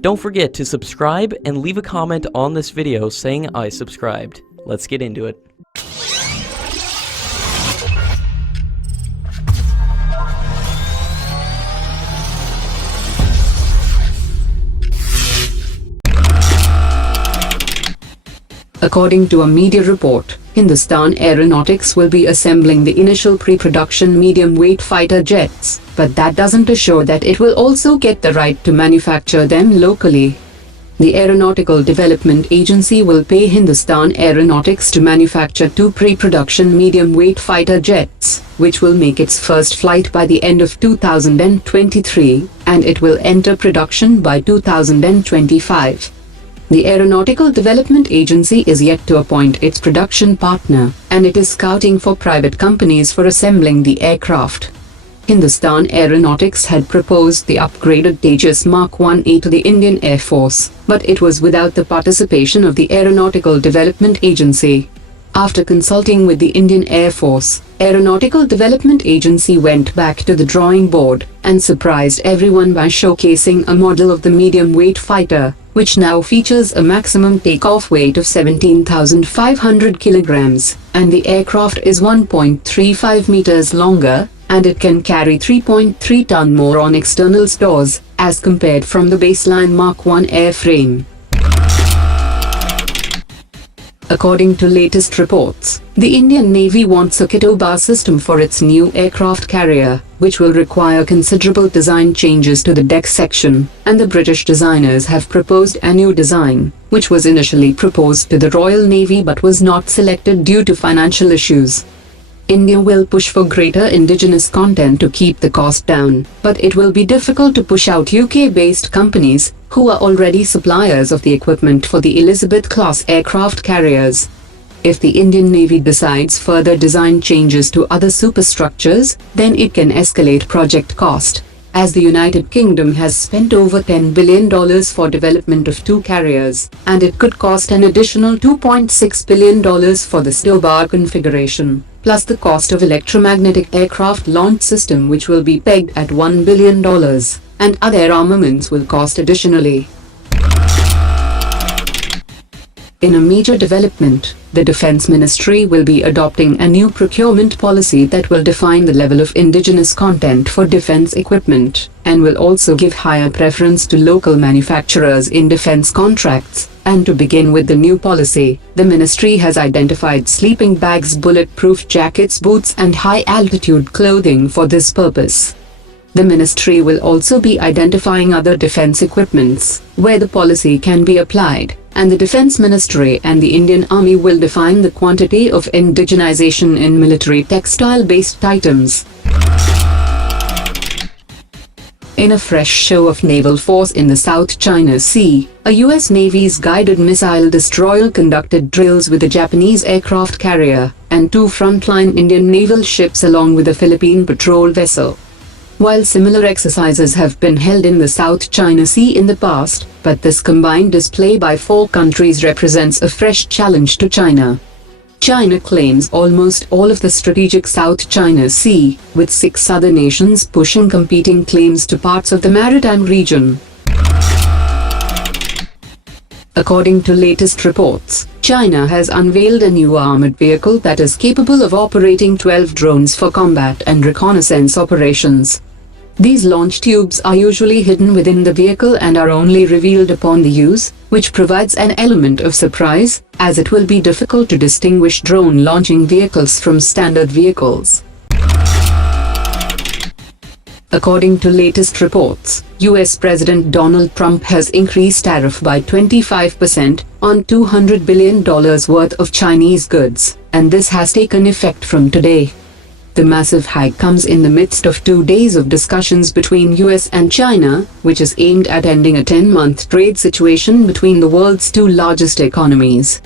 Don't forget to subscribe and leave a comment on this video saying I subscribed. Let's get into it. According to a media report, Hindustan Aeronautics will be assembling the initial pre-production medium-weight fighter jets, but that doesn't assure that it will also get the right to manufacture them locally. The Aeronautical Development Agency will pay Hindustan Aeronautics to manufacture 2 pre-production medium-weight fighter jets, which will make its first flight by the end of 2023, and it will enter production by 2025. The Aeronautical Development Agency is yet to appoint its production partner, and it is scouting for private companies for assembling the aircraft. Hindustan Aeronautics had proposed the upgraded Tejas Mark 1A to the Indian Air Force, but it was without the participation of the Aeronautical Development Agency. After consulting with the Indian Air Force, Aeronautical Development Agency went back to the drawing board and surprised everyone by showcasing a model of the medium-weight fighter, which now features a maximum takeoff weight of 17,500 kilograms, and the aircraft is 1.35 meters longer, and it can carry 3.3 ton more on external stores, as compared from the baseline Mark 1 airframe. According to latest reports, the Indian Navy wants a STOBAR system for its new aircraft carrier, which will require considerable design changes to the deck section, and the British designers have proposed a new design, which was initially proposed to the Royal Navy but was not selected due to financial issues. India will push for greater indigenous content to keep the cost down, but it will be difficult to push out UK-based companies, who are already suppliers of the equipment for the Elizabeth-class aircraft carriers. If the Indian Navy decides further design changes to other superstructures, then it can escalate project cost, as the United Kingdom has spent over $10 billion for development of 2 carriers, and it could cost an additional $2.6 billion for the STOBAR configuration, plus the cost of electromagnetic aircraft launch system, which will be pegged at $1 billion, and other armaments will cost additionally. In a major development, the Defense Ministry will be adopting a new procurement policy that will define the level of indigenous content for defense equipment, and will also give higher preference to local manufacturers in defense contracts. And to begin with the new policy, the ministry has identified sleeping bags, bulletproof jackets, boots and high-altitude clothing for this purpose. The ministry will also be identifying other defense equipments, where the policy can be applied, and the Defense Ministry and the Indian Army will define the quantity of indigenization in military textile-based items. In a fresh show of naval force in the South China Sea, a US Navy's guided missile destroyer conducted drills with a Japanese aircraft carrier and 2 frontline Indian naval ships along with a Philippine patrol vessel. While similar exercises have been held in the South China Sea in the past, but this combined display by 4 countries represents a fresh challenge to China. China claims almost all of the strategic South China Sea, with 6 other nations pushing competing claims to parts of the maritime region. According to latest reports, China has unveiled a new armored vehicle that is capable of operating 12 drones for combat and reconnaissance operations. These launch tubes are usually hidden within the vehicle and are only revealed upon the use, which provides an element of surprise, as it will be difficult to distinguish drone launching vehicles from standard vehicles. According to latest reports, US President Donald Trump has increased tariff by 25% on $200 billion worth of Chinese goods, and this has taken effect from today. The massive hike comes in the midst of 2 days of discussions between US and China, which is aimed at ending a 10-month trade situation between the world's 2 largest economies.